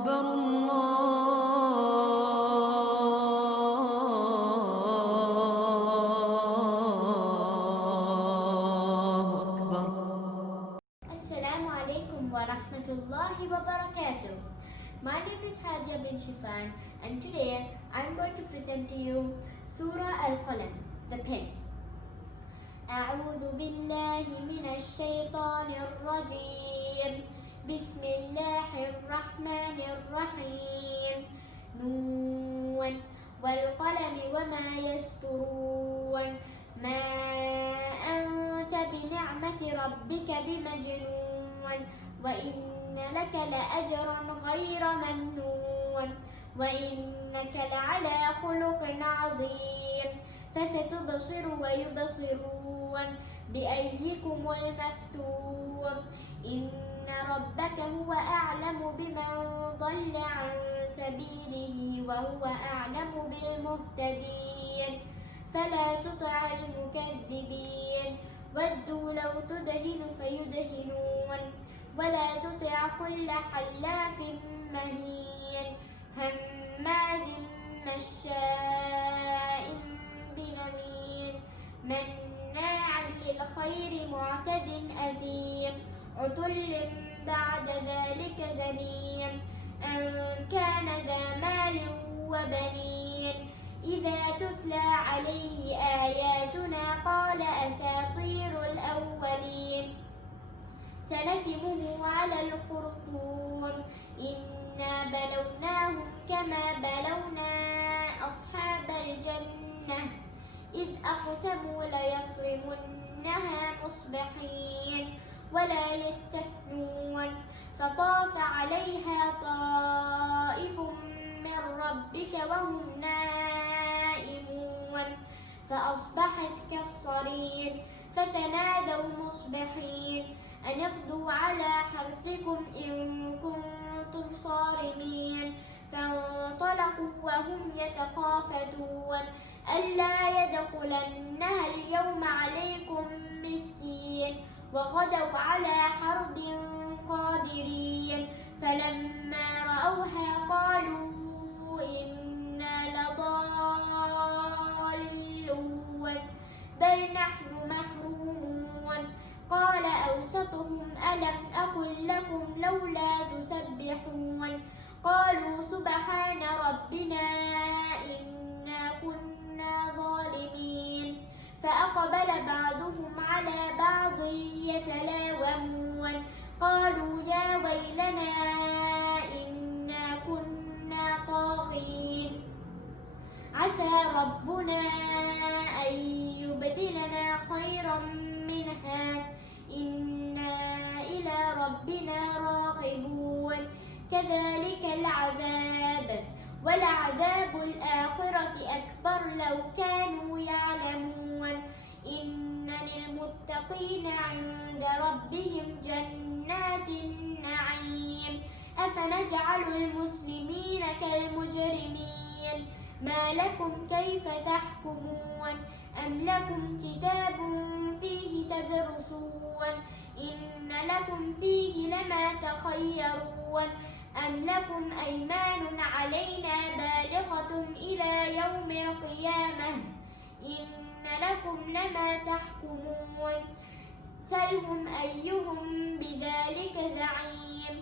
أكبر الله أكبر. Assalamu alaikum wa rahmatullahi wa barakatuh. My name is Hadia bin Shifan, and today I'm going to present to you Surah Al-Qalam, the pen. أعوذ بالله من الشيطان الرجيم. بسم الله الرحمن الرحيم. نون والقلم وما يسطرون. ما أنت بنعمة ربك بمجنون. وإن لك لأجرا غير ممنون. وإنك لعلى خلق عظيم. فستبصر ويبصرون بأيكم المفتون. إن ربك هو أعلم بمن ضل عن سبيله وهو أعلم بالمهتدين. فلا تطع المكذبين. ودوا لو تدهن فيدهنون. ولا تطع كل حلاف مهين هماز مشاء بنميم مناع للخير معتد أثيم عتل بعد ذلك زنيم أن كان ذا مال وبنين. إذا تتلى عليه آياتنا قال أساطير الأولين. سنسمه على الخرطوم. إنا بلوناهم كما بلونا أصحاب الجنة إذ أقسموا ليصرمنها مصبحين ولا يستثنون. فطاف عليها طائف من ربك وهم نائمون فأصبحت كالصريم. فتنادوا مصبحين أن اغدوا على حرثكم إن كنتم صارمين. فانطلقوا وهم يتخافتون ألا يدخلنها اليوم عليكم مسكين. وغدوا على حرد قادرين. فلما رأوها قالوا إنا لضالون بل نحن محرومون. قال أوسطهم ألم أقل لكم لولا تسبحون. قالوا سبحان ربنا إنا كنا ظالمين. فأقبل بعضهم على بعض يتلاومون قالوا يا ويلنا إنا كنا طاغين. عسى ربنا أن يبدلنا خيرا منها إنا إلى ربنا راغبون. كذلك العذاب ولعذاب الآخرة أكبر لو كانوا يعلمون. إن للمتقين عند ربهم جنات النعيم. أفنجعل المسلمين كالمجرمين. ما لكم كيف تحكمون. أم لكم كتاب فيه تدرسون. إن لكم فيه لما تخيرون. أم لكم أيمان علينا بالغة إلى يوم القيامة. إن لكم لما تحكمون. سلهم أيهم بذلك زعيم.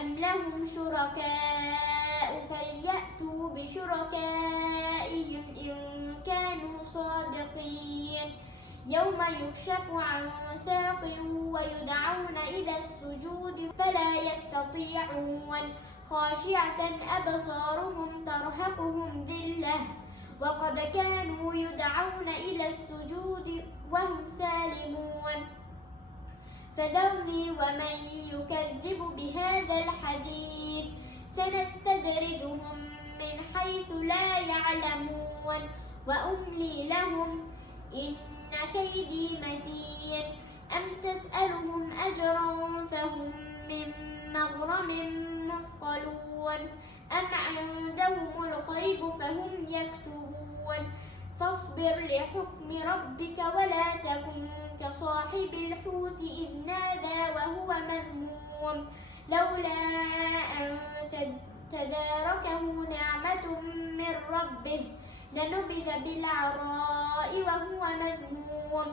أم لهم شركاء فليأتوا بشركائهم إن كانوا صادقين. يوم يكشف عن ساق ويدعون إلى السجود فلا يستطيعون. خاشعة أبصارهم ترهقهم ذلة وقد كانوا يدعون إلى السجود وهم سالمون. فذرني ومن يكذب بهذا الحديث سنستدرجهم من حيث لا يعلمون وأملي لهم إن كيدي متين. أم تسألهم أجرا فهم من مغرم مثقلون. أم عندهم الغيب فهم يكتبون. فاصبر لحكم ربك ولا تكن كصاحب الحوت إذ نادى وهو مذموم لولا أن تداركه نعمة من ربه لنبذ بالعراء وهو مذموم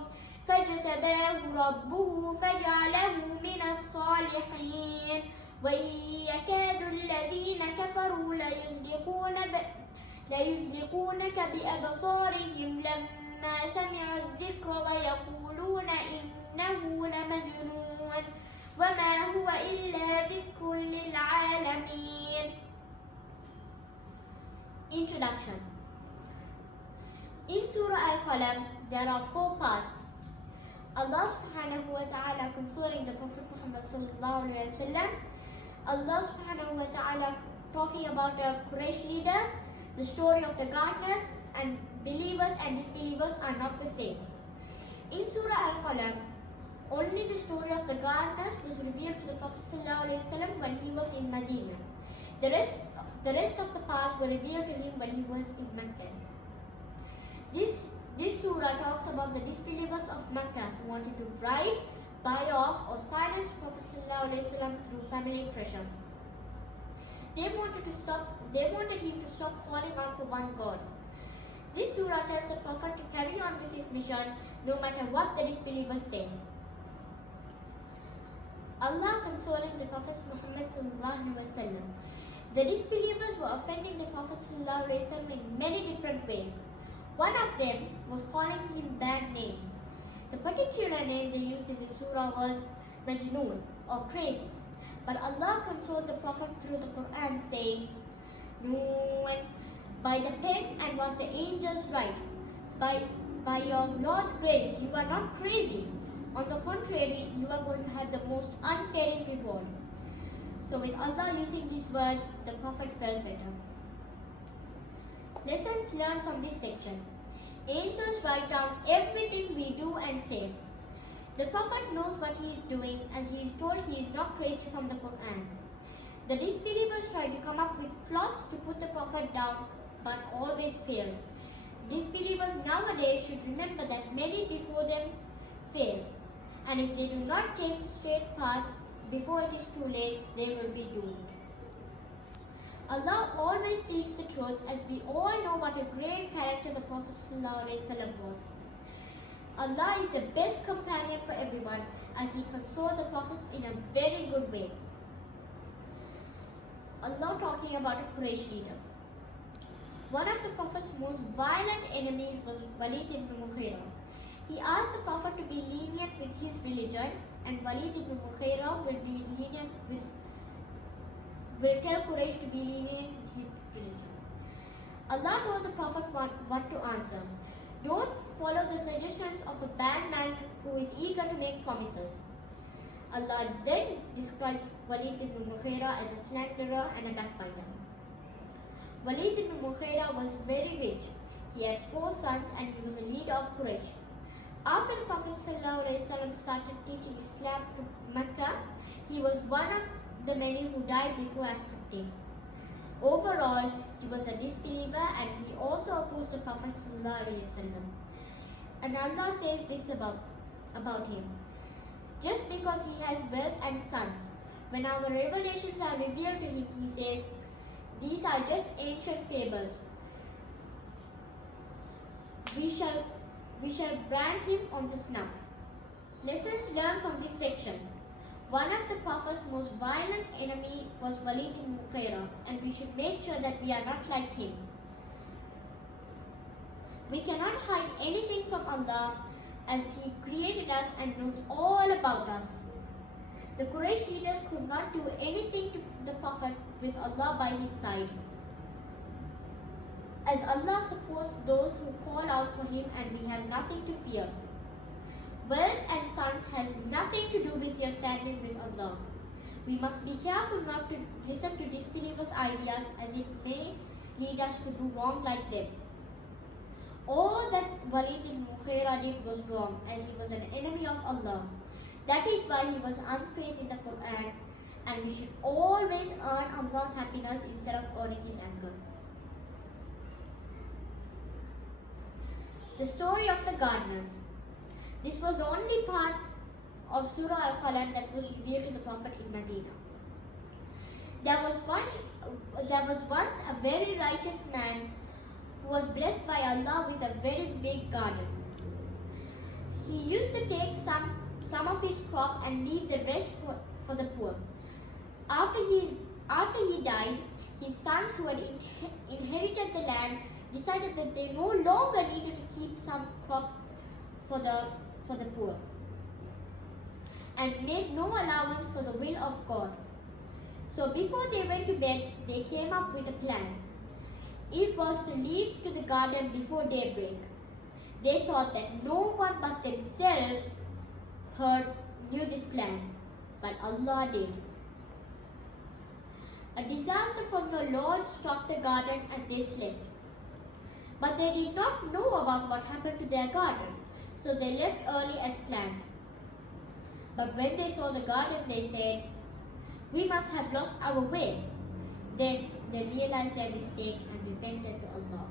فاجتباه ربه فجعله من الصالحين وإن يكاد الذين كفروا ليزلقونك بأبصارهم لما سمعوا الذكر ويقولون إنه لمجنون وما هو إلا ذكر للعالمين. Introduction. In Surah Al-Qalam, there are 4 parts. Allah subhanahu wa ta'ala consoling the Prophet Muhammad sallallahu alaihi wasallam. Allah subhanahu wa ta'ala talking about the Quraysh leader. The story of the gardeners, and believers and disbelievers are not the same. In Surah Al-Qalam, only the story of the gardeners was revealed to the Prophet ﷺ when he was in Medina. The rest of the parts were revealed to him when he was in Mecca. This surah talks about the disbelievers of Mecca who wanted to bribe, buy off, or silence Prophet ﷺ through family pressure. They wanted him to stop calling out for one God. This surah tells the Prophet to carry on with his mission no matter what the disbelievers say. Allah consoling the Prophet Muhammad sallallahu alaihi wasallam. The disbelievers were offending the Prophet sallallahu alaihi wasallam in many different ways. One of them was calling him bad names. The particular name they used in the surah was Majnoon, or crazy. But Allah consoled the Prophet through the Quran saying, Noon, by the pen and what the angels write, by your Lord's grace, you are not crazy. On the contrary, you are going to have the most unfailing reward. So with Allah using these words, the Prophet felt better. Lessons learned from this section. Angels write down everything we do and say. The Prophet knows what he is doing, as he is told he is not crazy from the Quran. The disbelievers tried to come up with plots to put the Prophet down, but always failed. Disbelievers nowadays should remember that many before them failed, and if they do not take the straight path before it is too late, they will be doomed. Allah always speaks the truth, as we all know what a great character the Prophet ﷺ was. Allah is the best companion for everyone, as he consoled the Prophet in a very good way. Allah talking about a Quraysh leader. One of the Prophet's most violent enemies was Walid ibn Mughira. He asked the Prophet to be lenient with his religion, and Walid ibn Mughira will tell Quraysh to be lenient with his religion. Allah told the Prophet what to answer. Don't follow the suggestions of a bad man who is eager to make promises. Allah then describes Walid ibn Mughira as a slanderer and a backbiter. Walid ibn Mughira was very rich. He had 4 sons and he was a leader of Quraysh. After the Prophet ﷺ started teaching Islam to Mecca, he was one of the many who died before accepting. Overall, he was a disbeliever and he also opposed the Prophet ﷺ. And Allah says this about him. Just because he has wealth and sons, when our revelations are revealed to him, he says, these are just ancient fables. We shall brand him on the snout. Lessons learned from this section. One of the Prophet's most violent enemy was Walid ibn Mughira, and we should make sure that we are not like him. We cannot hide anything from Allah, as He created us and knows all about us. The Quraysh leaders could not do anything to the Prophet with Allah by his side, as Allah supports those who call out for Him, and we have nothing to fear. Wealth and sons has nothing to do with your standing with Allah. We must be careful not to listen to disbelievers' ideas, as it may lead us to do wrong like them. All that Walid ibn Mughira did was wrong, as he was an enemy of Allah. That is why he was unpraised in the Quran, and we should always earn Allah's happiness instead of earning His anger. The story of the gardeners. This was the only part of Surah Al-Qalam that was revealed to the Prophet in Medina. There was once a very righteous man who was blessed by Allah with a very big garden. He used to take some of his crop and leave the rest for the poor. After he died, his sons who had inherited the land decided that they no longer needed to keep some crop for the poor and made no allowance for the will of God. So before they went to bed, they came up with a plan. It was to leave to the garden before daybreak. They thought that no one but themselves knew this plan, but Allah did. A disaster from the Lord struck the garden as they slept. But they did not know about what happened to their garden, so they left early as planned. But when they saw the garden, they said, "We must have lost our way." Then they realized their mistake and repented to Allah.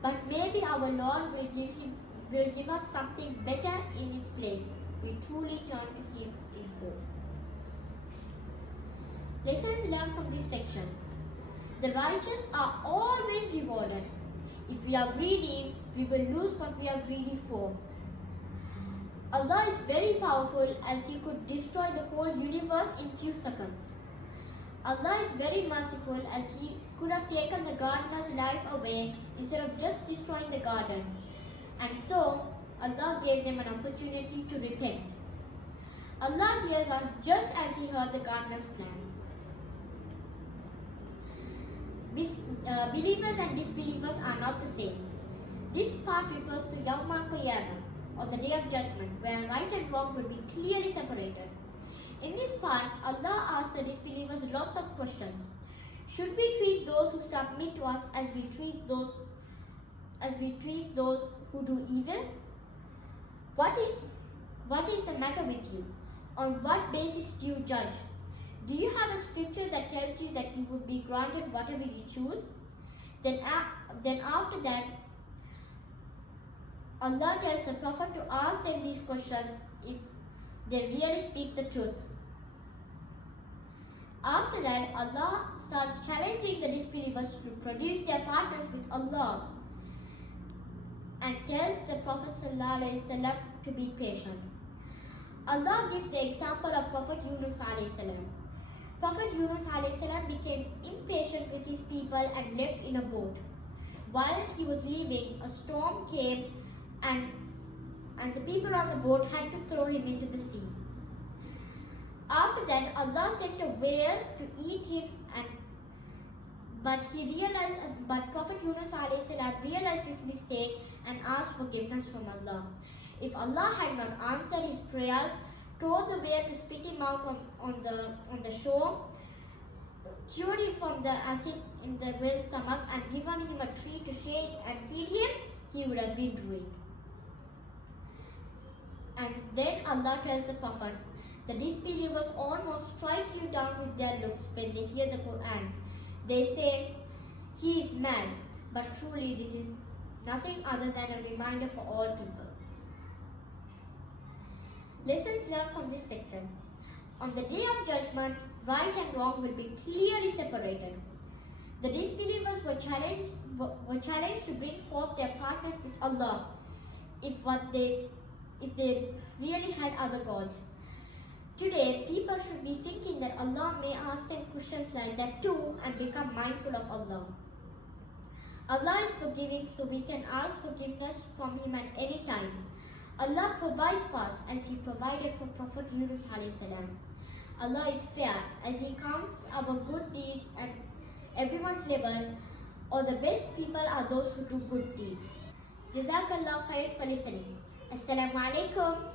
But maybe our Lord will give us something better in its place. We truly turn to Him in hope. Lessons learned from this section. The righteous are always rewarded. If we are greedy, we will lose what we are greedy for. Allah is very powerful, as He could destroy the whole universe in few seconds. Allah is very merciful, as He could have taken the gardener's life away instead of just destroying the garden. And so, Allah gave them an opportunity to repent. Allah hears us just as He heard the gardener's plan. Believers and disbelievers are not the same. This part refers to Yawm al-Qiyamah, or the Day of Judgment, where right and wrong will be clearly separated. In this part, Allah asks the disbelievers lots of questions. Should we treat those who submit to us as we treat those who do evil? What is the matter with you? On what basis do you judge? Do you have a scripture that tells you that you would be granted whatever you choose? Then after that, Allah tells the Prophet to ask them these questions if they really speak the truth. After that, Allah starts challenging the disbelievers to produce their partners with Allah and tells the Prophet ﷺ to be patient. Allah gives the example of Prophet Yunus ﷺ. Prophet Yunus ﷺ became impatient with his people and left in a boat. While he was leaving, a storm came and the people on the boat had to throw him into the sea. After that, Allah sent a whale to eat him, but Prophet Yunus ﷺ realized his mistake and asked forgiveness from Allah. If Allah had not answered his prayers, told the whale to spit him out on the shore, cured him from the acid in the whale's stomach, and given him a tree to shade and feed him, he would have been ruined. And then Allah tells the Prophet, the disbelievers almost strike you down with their looks when they hear the Quran. They say, "He is mad," but truly this is nothing other than a reminder for all people. Lessons learned from this section. On the Day of Judgment, right and wrong will be clearly separated. The disbelievers were challenged to bring forth their partners with Allah if they really had other gods. Today, people should be thinking that Allah may ask them questions like that too and become mindful of Allah. Allah is forgiving, so we can ask forgiveness from Him at any time. Allah provides for us as He provided for Prophet Yunus ﷺ. Allah is fair as He counts our good deeds at everyone's level, or the best people are those who do good deeds. Jazakallah khair for listening. Assalamu alaikum.